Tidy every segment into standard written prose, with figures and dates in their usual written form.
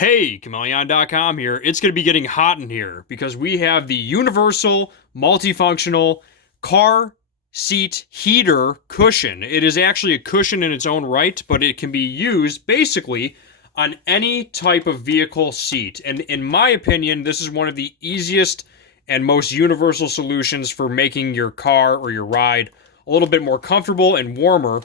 Hey, Chmelaeon.com here. It's going to be getting hot in here because we have the universal multifunctional car seat heater cushion. It is actually a cushion in its own right, but it can be used basically on any type of vehicle seat. And in my opinion, this is one of the easiest and most universal solutions for making your car or your ride a little bit more comfortable and warmer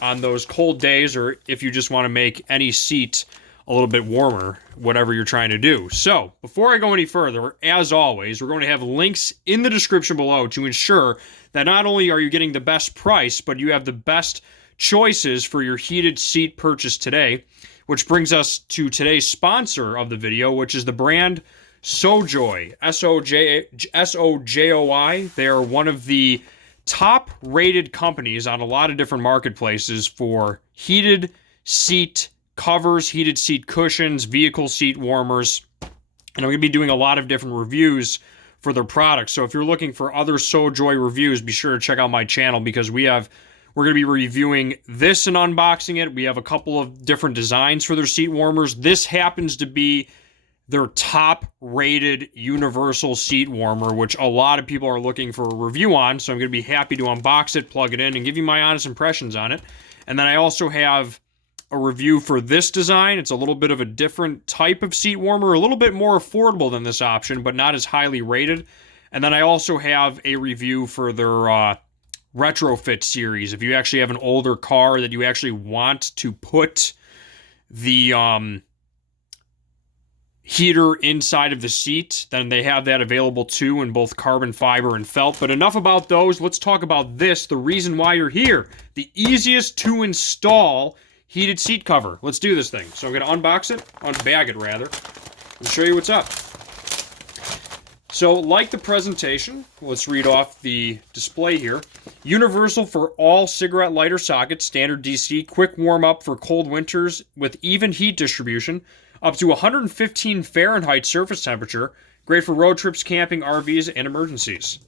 on those cold days, or if you just want to make any seat a little bit warmer, whatever you're trying to do. So, before I go any further, as always, we're going to have links in the description below to ensure that not only are you getting the best price, but you have the best choices for your heated seat purchase today, which brings us to today's sponsor of the video, which is the brand SoJoy, S-O-J-O-Y. They are one of the top-rated companies on a lot of different marketplaces for heated seat covers, heated seat cushions, vehicle seat warmers, and I'm going to be doing a lot of different reviews for their products. So if you're looking for other SoJoy reviews, be sure to check out my channel because we're going to be reviewing this and unboxing it. We have a couple of different designs for their seat warmers. This happens to be their top-rated universal seat warmer, which a lot of people are looking for a review on. So I'm going to be happy to unbox it, plug it in, and give you my honest impressions on it. And then I also have a review for this design. It's a little bit of a different type of seat warmer, a little bit more affordable than this option, but not as highly rated. And then I also have a review for their retrofit series. If you actually have an older car that you actually want to put the heater inside of the seat, then they have that available too in both carbon fiber and felt. But enough about those. Let's talk about this, the reason why you're here. The easiest to install heated seat cover. Let's do this thing. So I'm going to unbox it, unbag it rather, and show you what's up. So like the presentation, let's read off the display here. Universal for all cigarette lighter sockets, standard DC, quick warm up for cold winters with even heat distribution, up to 115 Fahrenheit surface temperature, great for road trips, camping, RVs, and emergencies.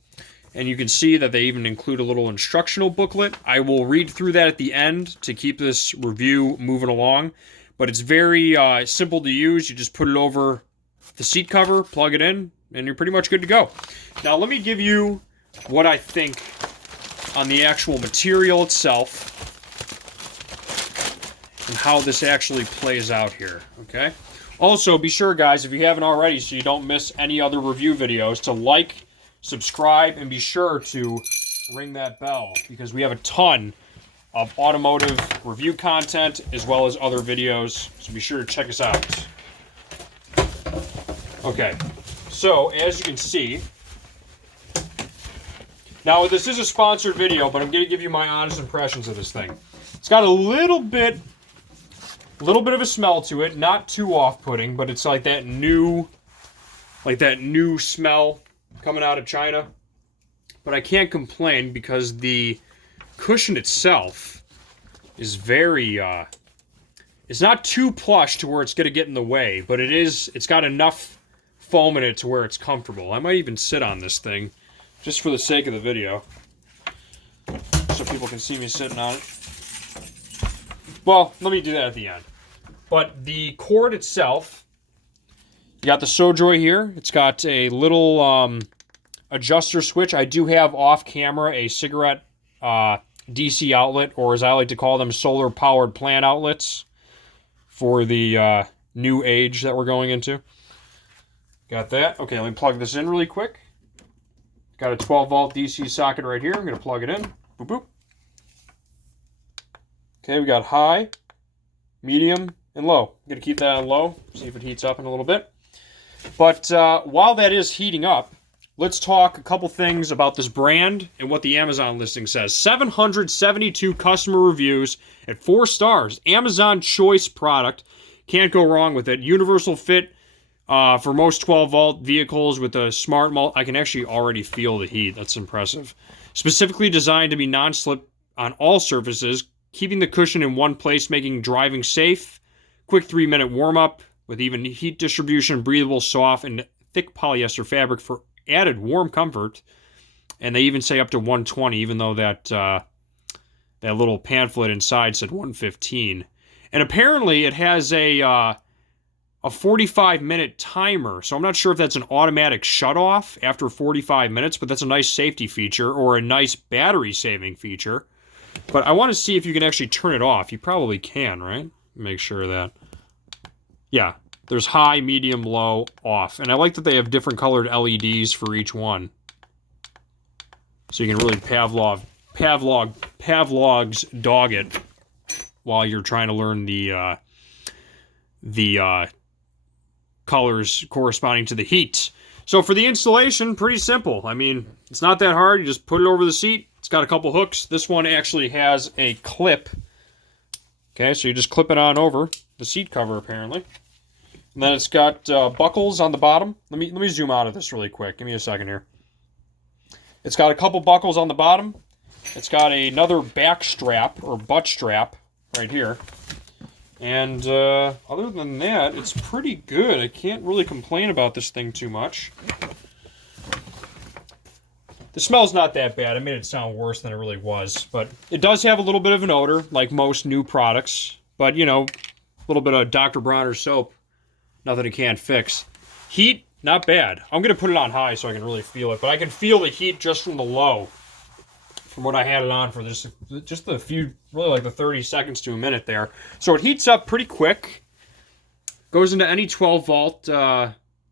And you can see that they even include a little instructional booklet. I will read through that at the end to keep this review moving along. But it's very simple to use. You just put it over the seat cover, plug it in, and you're pretty much good to go. Now let me give you what I think on the actual material itself and how this actually plays out here, okay? Also, be sure, guys, if you haven't already, so you don't miss any other review videos, to like, subscribe, and be sure to ring that bell because we have a ton of automotive review content as well as other videos, so be sure to check us out. Okay, so as you can see, now this is a sponsored video, but I'm going to give you my honest impressions of this thing. It's got a little bit of a smell to it, not too off-putting, but it's like that new smell coming out of China. But I can't complain because the cushion itself is very it's not too plush to where it's going to get in the way, but it's got enough foam in it to where it's comfortable. I might even sit on this thing just for the sake of the video so people can see me sitting on it. Well, let me do that at the end. But the cord itself, you got the SoJoy here. It's got a little adjuster switch. I do have off camera a cigarette DC outlet, or as I like to call them, solar powered plant outlets for the new age that we're going into. Got that. Okay, let me plug this in really quick. Got a 12 volt DC socket right here. I'm going to plug it in. Boop, boop. Okay, we got high, medium, and low. I'm going to keep that on low, see if it heats up in a little bit. But while that is heating up, let's talk a couple things about this brand and what the Amazon listing says. 772 customer reviews at 4 stars. Amazon choice product. Can't go wrong with it. Universal fit for most 12-volt vehicles with a smart I can actually already feel the heat. That's impressive. Specifically designed to be non-slip on all surfaces, keeping the cushion in one place, making driving safe. Quick 3-minute warm-up with even heat distribution, breathable, soft, and thick polyester fabric for added warm comfort. And they even say up to 120, even though that little pamphlet inside said 115. And apparently it has a a 45-minute timer. So I'm not sure if that's an automatic shutoff after 45 minutes, but that's a nice safety feature or a nice battery saving feature. But I want to see if you can actually turn it off. You probably can, right? Make sure of that. Yeah, there's high, medium, low, off. And I like that they have different colored LEDs for each one. So you can really Pavlov's dog it while you're trying to learn the colors corresponding to the heat. So for the installation, pretty simple. I mean, it's not that hard. You just put it over the seat. It's got a couple hooks. This one actually has a clip. Okay, so you just clip it on over the seat cover, apparently. And then it's got buckles on the bottom. Let me zoom out of this really quick. Give me a second here. It's got a couple buckles on the bottom. It's got another back strap or butt strap right here. And other than that, it's pretty good. I can't really complain about this thing too much. The smell's not that bad. I made it sound worse than it really was. But it does have a little bit of an odor, like most new products. But, you know, a little bit of Dr. Bronner's soap. Nothing it can't fix. Heat, not bad. I'm going to put it on high so I can really feel it. But I can feel the heat just from the low. From what I had it on for just a few, really like the 30 seconds to a minute there. So it heats up pretty quick. Goes into any 12-volt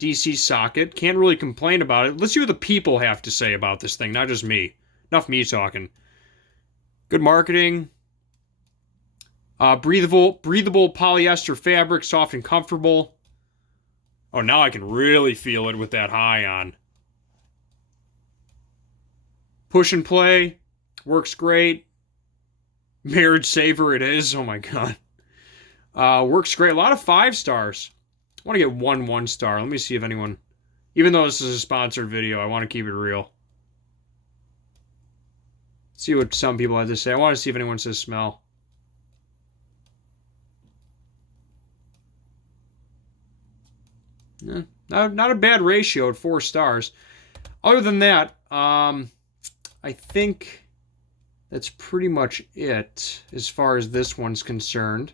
DC socket. Can't really complain about it. Let's see what the people have to say about this thing, not just me. Enough me talking. Good marketing. Breathable polyester fabric, soft and comfortable. Oh, now I can really feel it with that high on. Push and play. Works great. Marriage saver it is. Oh my god. Works great. A lot of 5 stars. I want to get 1 star. Let me see if anyone... Even though this is a sponsored video, I want to keep it real. See what some people have to say. I want to see if anyone says smell. Not a bad ratio at 4 stars. Other than that, I think that's pretty much it as far as this one's concerned.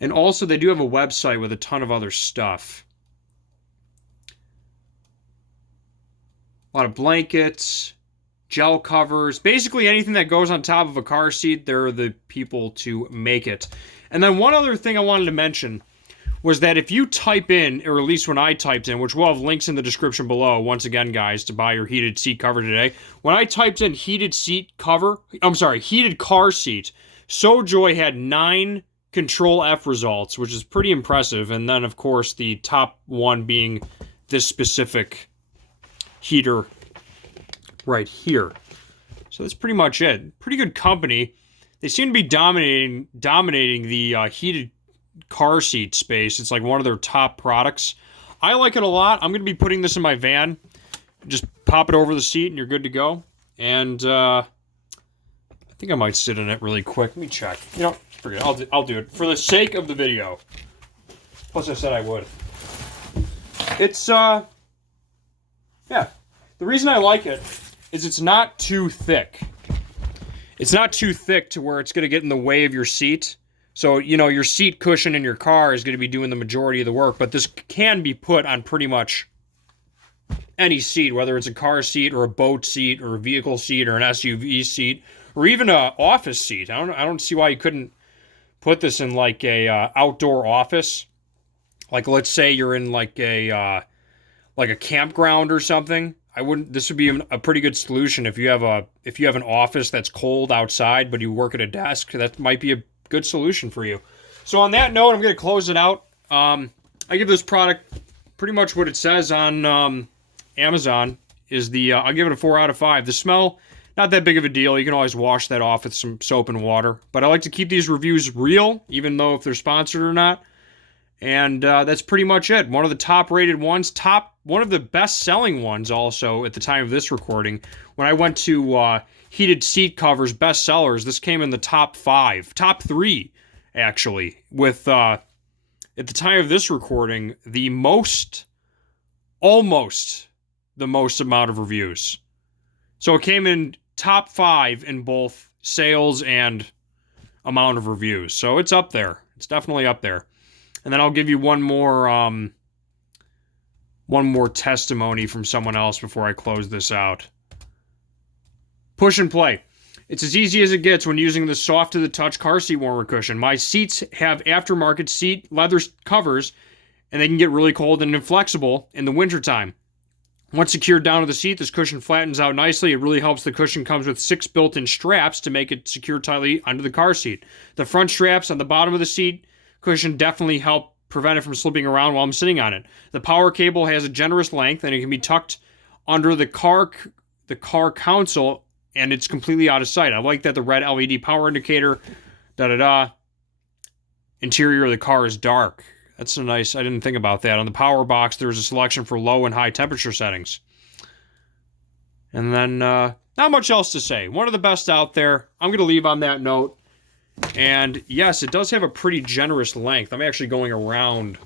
And also, they do have a website with a ton of other stuff. A lot of blankets, gel covers, basically anything that goes on top of a car seat, they're the people to make it. And then one other thing I wanted to mention was that if you type in, or at least when I typed in, which we'll have links in the description below, once again, guys, to buy your heated seat cover today. When I typed in heated car seat, SoJoy had 9 Control F results, which is pretty impressive. And then, of course, the top one being this specific heater right here. So that's pretty much it. Pretty good company. They seem to be dominating the heated car seat space. It's like one of their top products. I like it a lot. I'm going to be putting this in my van. Just pop it over the seat and you're good to go. And I think I might sit in it really quick. Let me check. You know, forget it. I'll do it for the sake of the video. Plus I said I would. It's yeah. The reason I like it is it's not too thick. It's not too thick to where it's going to get in the way of your seat. So, you know, your seat cushion in your car is going to be doing the majority of the work, but this can be put on pretty much any seat, whether it's a car seat or a boat seat or a vehicle seat or an SUV seat or even an office seat. I don't see why you couldn't put this in like a outdoor office. Like, let's say you're in like a campground or something. This would be a pretty good solution if you have an office that's cold outside, but you work at a desk. That might be a good solution for you. So on that note, I'm going to close it out. I give this product pretty much what it says on Amazon. I'll give it a 4 out of 5. The smell, not that big of a deal. You can always wash that off with some soap and water. But I like to keep these reviews real, even though if they're sponsored or not. And that's pretty much it. One of the top rated ones, one of the best selling ones also at the time of this recording. When I went to heated seat covers best sellers, this came in the top 3 actually, with at the time of this recording almost the most amount of reviews. So it came in top 5 in both sales and amount of reviews. So it's up there. It's definitely up there. And then I'll give you one more testimony from someone else before I close this out. Push and play. It's as easy as it gets when using the soft to the touch car seat warmer cushion. My seats have aftermarket seat leather covers, and they can get really cold and inflexible in the wintertime. Once secured down to the seat, this cushion flattens out nicely. It really helps. The cushion comes with 6 built-in straps to make it secure tightly under the car seat. The front straps on the bottom of the seat cushion definitely help prevent it from slipping around while I'm sitting on it. The power cable has a generous length, and it can be tucked under the car console, and it's completely out of sight. I like that the red LED power indicator, interior of the car is dark. That's a nice, I didn't think about that. On the power box, there's a selection for low and high temperature settings. And then, not much else to say. One of the best out there. I'm going to leave on that note. And yes, it does have a pretty generous length. I'm actually going around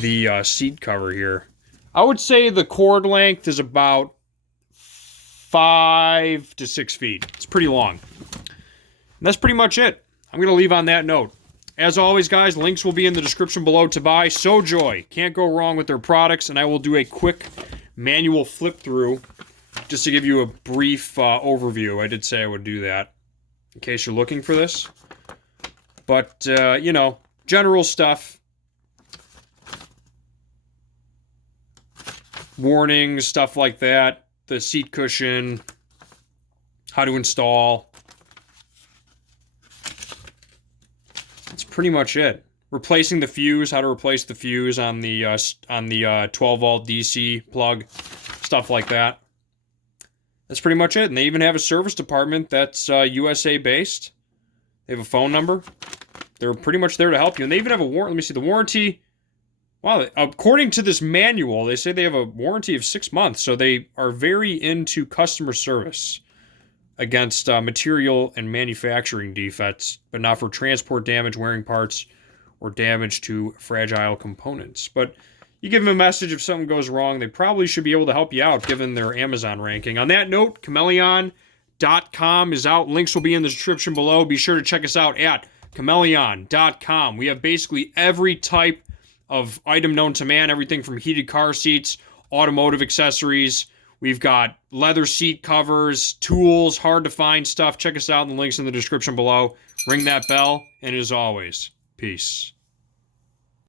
the seat cover here. I would say the cord length is about 5 to 6 feet. It's pretty long. And that's pretty much it. I'm going to leave on that note. As always, guys, links will be in the description below to buy. SoJoy. Can't go wrong with their products, and I will do a quick manual flip through just to give you a brief overview. I did say I would do that in case you're looking for this. But, you know, general stuff. Warnings, stuff like that. The seat cushion. How to install. That's pretty much it. Replacing the fuse, how to replace the fuse on the 12-volt DC plug, stuff like that. That's pretty much it. And they even have a service department that's USA-based. They have a phone number. They're pretty much there to help you. And they even have a warranty. Let me see, the warranty. Wow, according to this manual, they say they have a warranty of 6 months. So they are very into customer service against material and manufacturing defects, but not for transport damage, wearing parts, or damage to fragile components. But you give them a message if something goes wrong, they probably should be able to help you out given their Amazon ranking. On that note, Chmelaeon.com is out. Links will be in the description below. Be sure to check us out at Chmelaeon.com. We have basically every type of item known to man, everything from heated car seats, automotive accessories. We've got leather seat covers, tools, hard to find stuff. Check us out in the links in the description below. Ring that bell, and as always, peace.